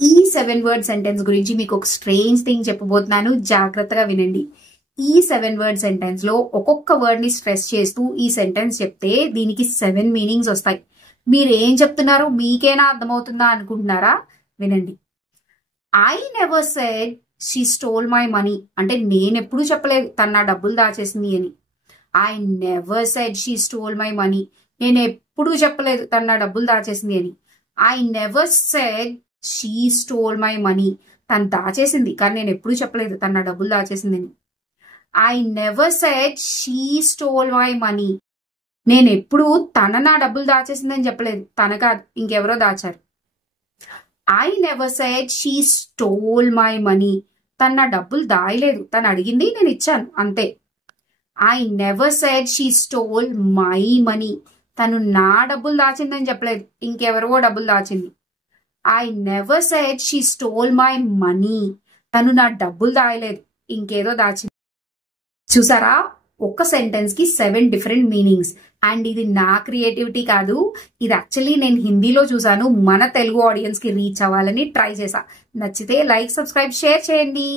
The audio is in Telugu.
ఈ 7 వర్డ్ సెంటెన్స్ గురించి మీకు ఒక స్ట్రేంజ్ థింగ్ చెప్పబోతున్నాను, జాగ్రత్తగా వినండి. ఈ 7 వర్డ్ సెంటెన్స్ లో ఒక్కొక్క వర్డ్ ని స్ట్రెస్ చేస్తూ ఈ సెంటెన్స్ చెప్తే దీనికి 7 మీనింగ్స్ వస్తాయి. మీరు ఏం చెప్తున్నారో మీకేనా అర్థమవుతుందా అనుకుంటున్నారా? వినండి. I never said she stole my money అంటే నేనెప్పుడు చెప్పలేదు తను నా డబ్బులు దాచేసింది అని. I never said she stole my money, నేను ఎప్పుడు చెప్పలేదు తను నా డబ్బులు దాచేసింది అని. I never said she stole my money, తను దాచేసింది కానీ నేను ఎప్పుడు చెప్పలేదు తను నా డబ్బులు దాచేసింది అని. I never said she stole my money, నేను ఎప్పుడు తన నా డబ్బులు దాచేసిందని చెప్పలేదు, తన కాదు ఇంకెవరో దాచారు. I never said she stole my money, తను నా డబ్బులు దాయలేదు, తను అడిగింది నేను ఇచ్చాను అంతే. I never said she stole my money, తను నా డబ్బులు దాచిందని చెప్పలేదు, ఇంకెవరో డబ్బులు దాచింది. I never said she stole my money, తను నా డబ్బులు దాయలేదు, ఇంకేదో దాచింది. చూసారా, ఒక సెంటెన్స్ కి 7 డిఫరెంట్ మీనింగ్స్. అండ్ ఇది నా క్రియేటివిటీ కాదు, ఇది యాక్చువల్లీ నేను హిందీలో చూసాను, మన తెలుగు ఆడియన్స్ కి రీచ్ అవ్వాలని ట్రై చేశా. నచ్చితే లైక్, సబ్స్క్రైబ్, షేర్ చేయండి.